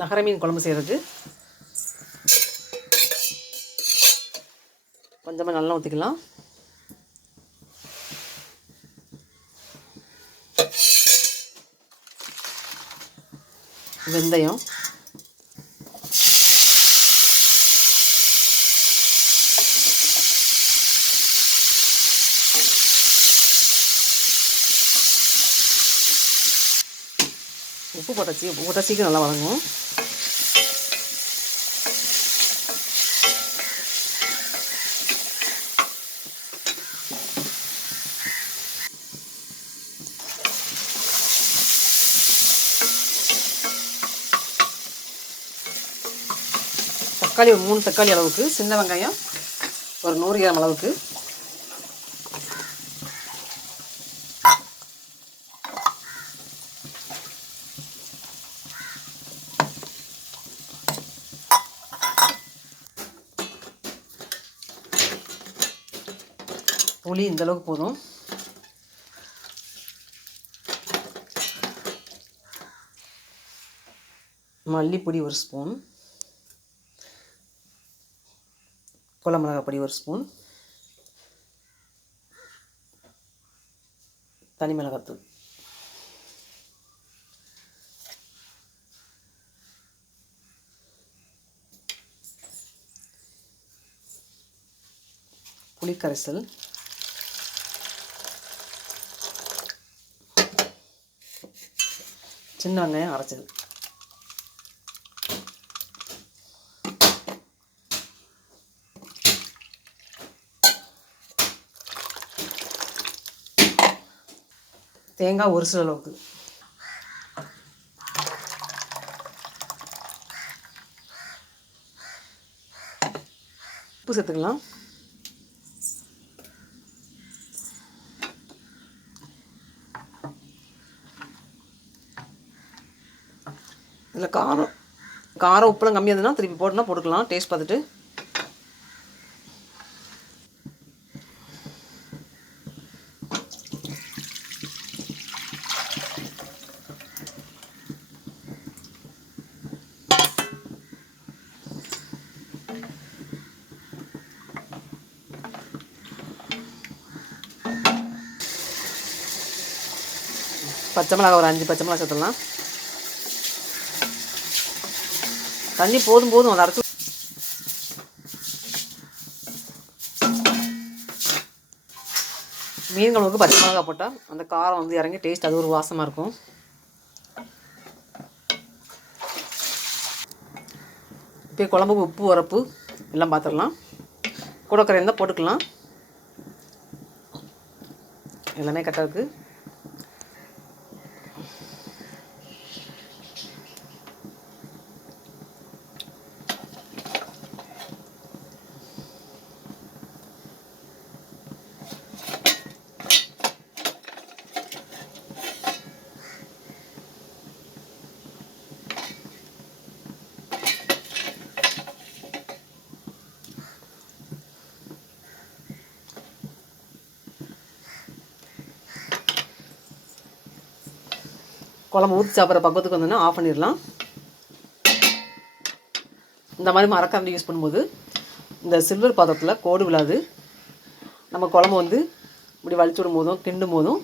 நகர மீன் குழம்பு செய்கிறதுக்கு கொஞ்சமாக நல்லா ஊற்றிக்கலாம். வெந்தயம், உப்பு போட்டாச்சு. உப்பு போட்டால் சீக்கிரம் நல்லா வதங்கும். தக்காளி ஒரு 3 தக்காளி அளவுக்கு, சின்ன வெங்காயம் ஒரு 100 கிராம் அளவுக்கு, புளி இந்த அளவுக்கு போதும். மல்லிப்பொடி 1 ஸ்பூன், குழம்பு மிளகாய் பொடி 1 ஸ்பூன், தனி மிளகாத்தூள், புளிக்கரைசல், சின்ன வெங்காயம் அரைச்சது, தேங்காய் ஒரு சில அளவுக்கு, உப்பு சேர்த்துக்கலாம். இதில் காரம் உப்புலாம் கம்மியாக இருந்ததுன்னா திருப்பி போட்டுனா போட்டுக்கலாம், டேஸ்ட் பார்த்துட்டு. பச்சை மிளகாய் ஒரு 5 பச்சை மிளகாய் சேர்த்துடலாம். தண்ணி போதும் அதை அரைச்சி. மீன் குழம்புக்கு பச்சை மிளகாய் போட்டால் அந்த காரம் வந்து இறங்கி டேஸ்ட் அது ஒரு வாசமாக இருக்கும். இப்போ குழம்புக்கு உப்பு உரப்பு எல்லாம் பார்த்துடலாம். கூட கரை இருந்தால் போட்டுக்கலாம். எல்லாமே கரெக்டாக இருக்குது. குழம்பு ஊற்றி சாப்பிட்ற பக்கத்துக்கு வந்தோன்னா ஆஃப் பண்ணிடலாம். இந்த மாதிரி மரக்கரண்டி யூஸ் பண்ணும்போது இந்த சில்வர் பாத்திரத்தில் கோடு விழாது. நம்ம குழம்பு வந்து இப்படி வலிச்சு விடும் போதும் கிண்டும் போதும்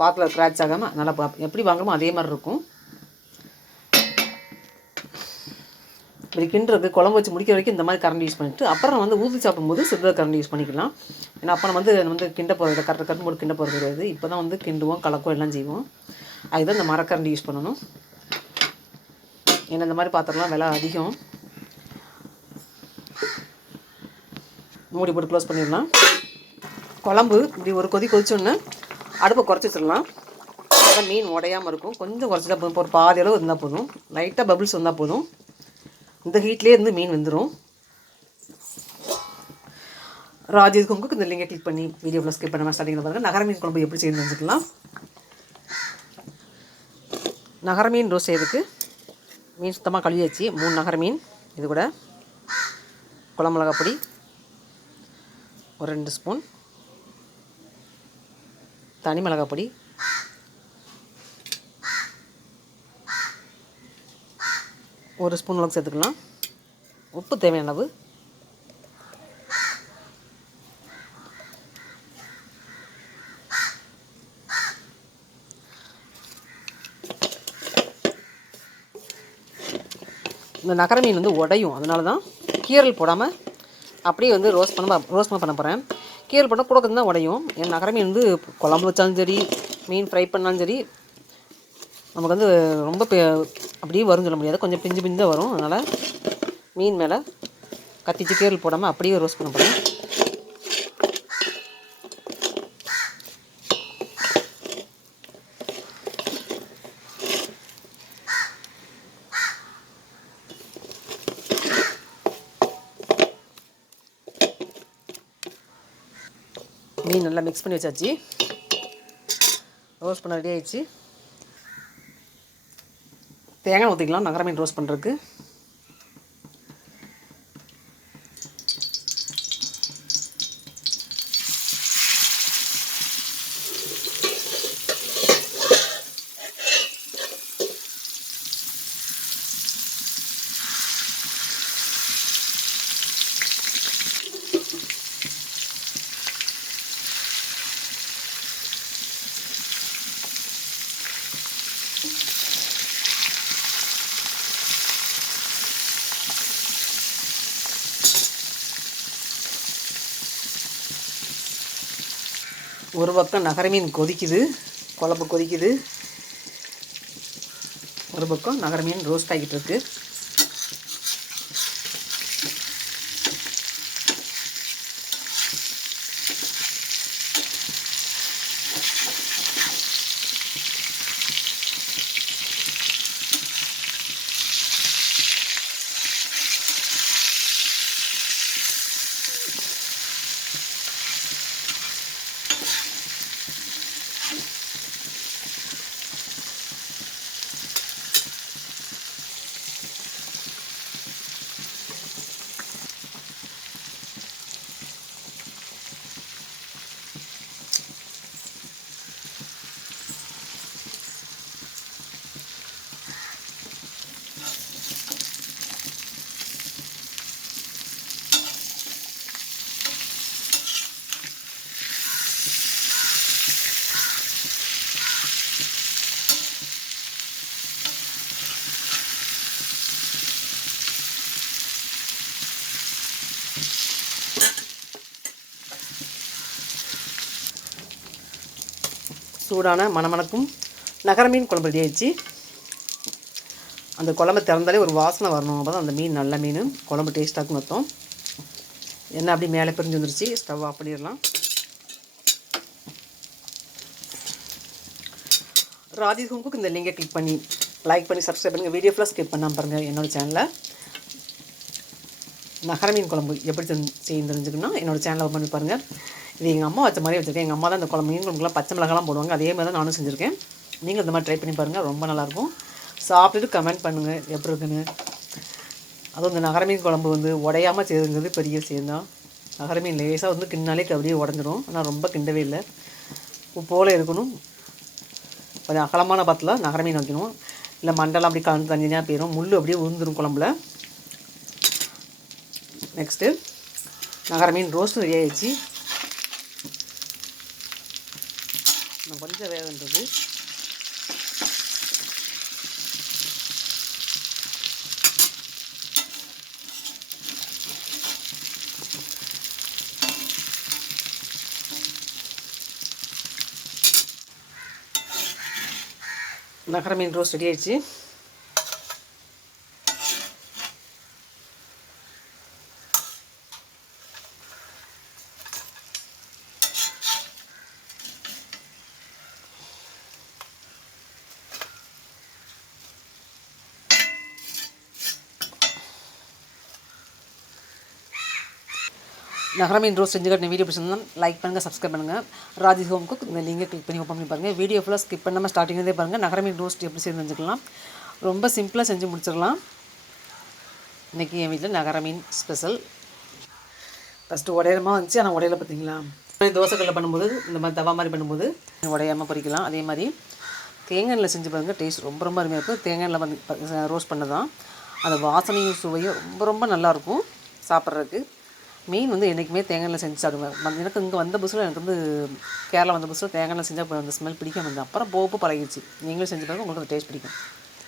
பாத்திரம் ஸ்க்ராட்ச் ஆகாமல் நல்லா எப்படி வாங்குறோமோ அதே மாதிரி இருக்கும். இப்படி கிண்டுறது குழம்பு வச்சு முடிக்கிற வரைக்கும் இந்த மாதிரி கரண்டி யூஸ் பண்ணிவிட்டு அப்புறம் வந்து ஊற்றி சாப்பிடும்போது சில்வர் கரண்டி யூஸ் பண்ணிக்கலாம். ஏன்னா அப்போ நம்ம வந்து கிண்ட போகிறது கரெக்ட் போட்டு கிண்ட போகிறது கிடையாது. இப்போ தான் வந்து கிண்டுவோம், கலக்கும், எல்லாம் செய்வோம். அதுதான் இந்த மரக்கரண்டி யூஸ் பண்ணணும். ஏன்னா இந்த மாதிரி பாத்திரம்லாம் விலை அதிகம். மூடி போட்டு க்ளோஸ் பண்ணிடலாம். குழம்பு இப்படி ஒரு கொதி கொதிச்சோன்னே அடுப்பை குறைச்சி வச்சிடலாம். அதான் மீன் உடையாமல் இருக்கும். கொஞ்சம் குறைச்சிட்டா போதும். ஒரு பாதி அளவு இருந்தால் போதும். லைட்டாக பபிள்ஸ் வந்தால் போதும். இந்த ஹீட்லேயே இருந்து மீன் வெந்துடும். ராஜேஷ் குங்குக்கு இந்த லிங்கை கிளிக் பண்ணி வீடியோவில் ஸ்கிப் பண்ண ஸ்டார்டிங்கில் பாருங்கள். நகர மீன் குழம்பு எப்படி செய்யணும்னு தெரிஞ்சுக்கலாம். நகர மீன் ரோஸ்ட் செய்யறதுக்கு மீன் சுத்தமாக கழுவி வச்சு 3 நகர மீன், இது கூட குழம்பு மிளகாய் பொடி ஒரு 2 ஸ்பூன், தனி மிளகாய் பொடி, 1 ஸ்பூன் அளவுக்கு சேர்த்துக்கலாம். உப்பு தேவையான அளவு. இந்த நகர மீன் வந்து உடையும், அதனால தான் கீரல் போடாமல் அப்படியே வந்து ரோஸ்ட் பண்ண போகிறேன். கீரல் போட்டால் கூட தான் உடையும். என் நகர மீன் வந்து குழம்பு வச்சாலும் சரி, மீன் ஃப்ரை பண்ணாலும் சரி, நமக்கு வந்து ரொம்ப அப்படியே வரும்னு சொல்ல முடியாது, கொஞ்சம் பிஞ்சு பிஞ்சு தான் வரும். அதனால் மீன் மேலே கத்திச்சு கீரல் போடாமல் அப்படியே ரோஸ்ட் பண்ண போகிறேன். மீன் நல்லா மிக்ஸ் பண்ணி வச்சாச்சு. ரோஸ்ட் பண்ண ரெடி ஆகிடுச்சு. தேங்காய் ஊற்றிக்கலாம் நகர மீன் ரோஸ்ட் பண்ணுறதுக்கு. ஒரு பக்கம் நகர மீன் கொதிக்குது, குழம்பு கொதிக்குது. ஒரு பக்கம் நகர மீன் ரோஸ்ட் ஆகிட்டு இருக்கு. சூடான மணமணக்கும் நகர மீன் குழம்பு ரெடி ஆயிடுச்சு. அந்த குழம்பு திறந்தாலே ஒரு வாசனை வரணும், அப்போ தான் அந்த மீன் நல்ல மீன் குழம்பு டேஸ்ட்டாக மொத்தம். எண்ணெய் அப்படி மேலே பிரிஞ்சு வந்துருச்சு. ஸ்டவ் ஆஃப் பண்ணிடலாம். ராஜி ஹோம் குக் இந்த லிங்கை கிளிக் பண்ணி லைக் பண்ணி சப்ஸ்கிரைப் பண்ணுங்கள். வீடியோ ஃபுல்லாக ஸ்கிப் பண்ணாமல் பாருங்கள். என்னோடய சேனலில் நகர மீன் குழம்பு எப்படி செய்ய தெரிஞ்சுக்கணும்னா என்னோடய சேனலை ஓப்பன் பண்ணி பாருங்கள். இது எங்கள் அம்மா வச்ச மாதிரி வச்சுருக்கேன். எங்கள் அம்மா தான் இந்த குழம்பு மீன் குழம்புலாம் பச்சை மிளகாலாம் போடுவாங்க, அதே மாதிரி தான் நானும் செஞ்சுருக்கேன். நீங்கள் இந்த மாதிரி ட்ரை பண்ணி பாருங்கள், ரொம்ப நல்லாயிருக்கும். சாப்பிட்டுட்டு கமெண்ட் பண்ணுங்கள் எப்படி இருக்குன்னு. அதுவும் இந்த நகர மீன் குழம்பு வந்து உடையாமல் செய்யுங்கிறது பெரிய விஷயம் தான். நகர மீன் லேசாக வந்து கிண்ணாலே அப்படியே உடஞ்சிரும், ஆனால் ரொம்ப கிண்டவே இல்லை. உப்போல் இருக்கணும். கொஞ்சம் அகலமான பாத்தில் நகர மீன் வைக்கணும், இல்லை மண்டலம் அப்படி கலந்து தனியாக போயிடும், முள் அப்படியே உழுந்துடும் குழம்புல. நெக்ஸ்ட்டு நகர மீன் ரோஸ்ட் ரெடி ஆகிடுச்சு. கொஞ்சம் வேகன்றது. நகர மீன் ரோஸ்ட் ரெடி ஆயிடுச்சு. நகர மீன் ரோஸ்ட் செஞ்சு கட்டின வீடியோ பிடிச்சிருந்தா லைக் பண்ணுங்கள், சப்ஸ்கிரைப் பண்ணுங்கள். ராஜி ஹோம் குக் இந்த லிங்கை கிளிக் பண்ணி ஓப்பன் பண்ணி பாருங்கள். வீடியோ ஃபுல்லாக ஸ்கிப் பண்ணாமல் ஸ்டார்டிங்லேருந்தே பாருங்கள். நகர மீன் ரோஸ்ட் எப்படி செஞ்சுக்கலாம், ரொம்ப சிம்பிளாக செஞ்சு முடிச்சிடலாம். இன்றைக்கி என் வீட்டில் நகர மீன் ஸ்பெஷல். ஃபஸ்ட்டு உடையமாக வந்துச்சு, ஆனால் உடையில பார்த்தீங்களா, தோசைக்கல்ல பண்ணும்போது இந்த மாதிரி தவா மாதிரி பண்ணும்போது உடையாமல் பொரிக்கலாம். அதே மாதிரி தேங்காயில் செஞ்சு பாருங்கள், டேஸ்ட் ரொம்ப ரொம்ப அருமையாக இருக்கும். தேங்காயில் வந்து ரோஸ்ட் பண்ணதான் அந்த வாசனையும் சுவையும் ரொம்ப ரொம்ப நல்லாயிருக்கும் சாப்பிட்றதுக்கு. மீன் வந்து என்றைக்குமே தேங்காய் எண்ணெய் செஞ்சு சாப்பிடுவேன். எனக்கு இங்கே வந்த புதுசில் எனக்கு வந்து கேரளா வந்த புதுசில் தேங்காய் எண்ணெய் செஞ்சால் அந்த ஸ்மெல் பிடிக்காம இருந்தது. அப்புறம் போக பழகிடுச்சு. நீங்களும் செஞ்சு பாருங்க, உங்களுக்கு அந்த டேஸ்ட் பிடிக்கும்.